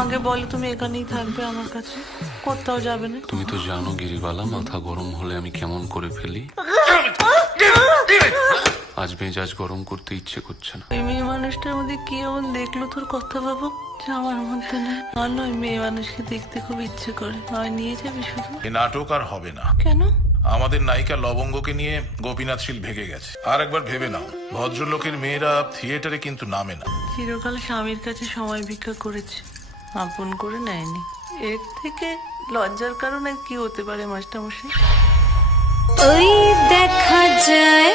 আগে বলে তুমি এখানেই থাকবে আমার কাছে, কোথাও যাবে না। তুমি তো জানো গিরিবালা, মাথা গরম হলে আমি কেমন করে ফেলি। আজ মেজাজ গরম করতে ইচ্ছে করছে না। ওই মেয়ে মানুষটার মধ্যে কি এমন দেখলো তোর কথা বাবু, যে আমার মধ্যে নেই? আর নয়, মেয়ে মানুষকে দেখতে খুব ইচ্ছে করে, হয় নিয়ে যাবি শুধু। এ নাটক আর হবে না। কেন? আমাদের নায়িকা লবঙ্গকে নিয়ে গোপীনাথ শীল ভেঙে গেছে। আর একবার ভেবে নাও, ভদ্রলোকের মেয়েরা থিয়েটারে কিন্তু নামে না। চিরকাল স্বামীর কাছে সময় ভিক্ষা করেছে, আপন করে নেয়নি। এর থেকে লজ্জার কারণ আর কি হতে পারে মাস্টারমশাই? ওই দেখা যায়